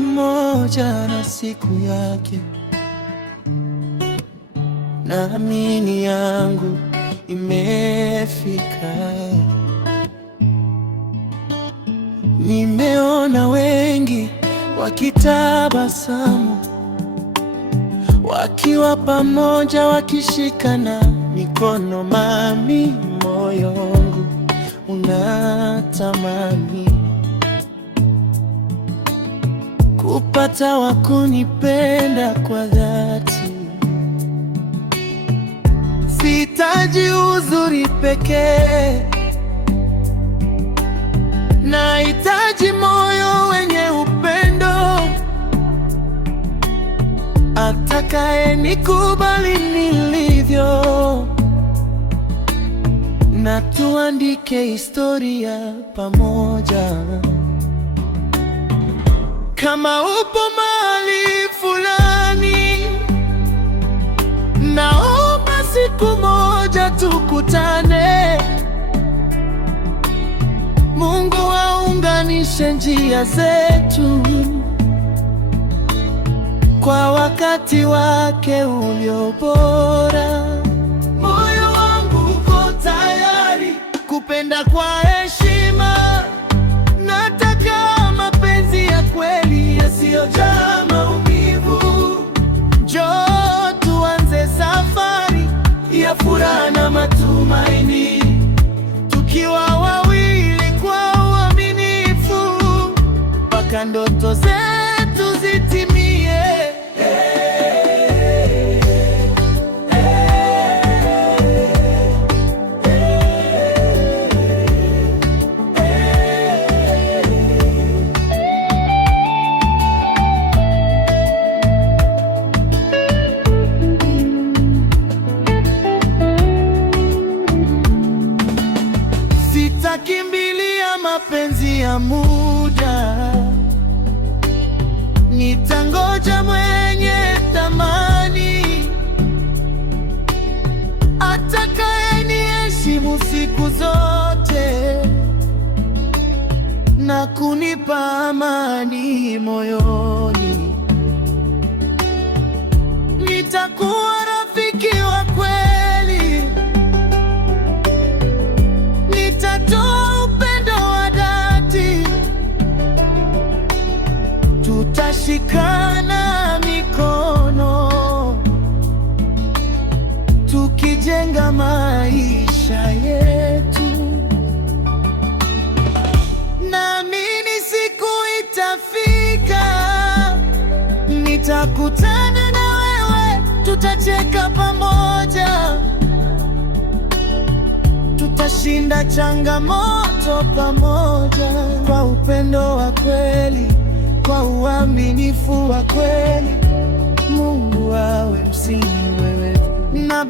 kila mmoja na siku yake. Naamini yangu imefika. Nimeona wengi wakitabasamu, wakiwa pamoja, wakishikana mikono. Mami, moyo wangu unatamani kupata wa kunipenda kwa dhati. Sihitaji uzuri pekee, nahitaji moyo wenye upendo, atakaye nikubali nilivyo, na tuandike historia pamoja. Kama upo mahali fulani, naomba siku moja tukutane. Mungu aunganishe njia zetu kwa wakati wake ulio bora. Moyo wangu uko tayari kupenda kwa heshima. Nataka mapenzi ya kweli yasiyojaa maumivu. Njoo tuanze safari ya furaha na matumaini, tukiwa wawili kwa uaminifu, mpaka ndoto zetu zitimie. Sitakimbilia mapenzi ya muda, nitangoja mwenye thamani, atakaye niheshimu siku zote na kunipa amani moyoni. Nitakuwa rafiki wa kweli, nitatoa upendo wa dhati, tutashikana mikono, tukijenga maisha yetu. Naamini siku itafika, nitakutana na wewe, tutacheka pamoja, tutashinda changamoto pamoja, kwa upendo wa kweli, kwa uaminifu wa kweli. Mungu awe msingi wewe na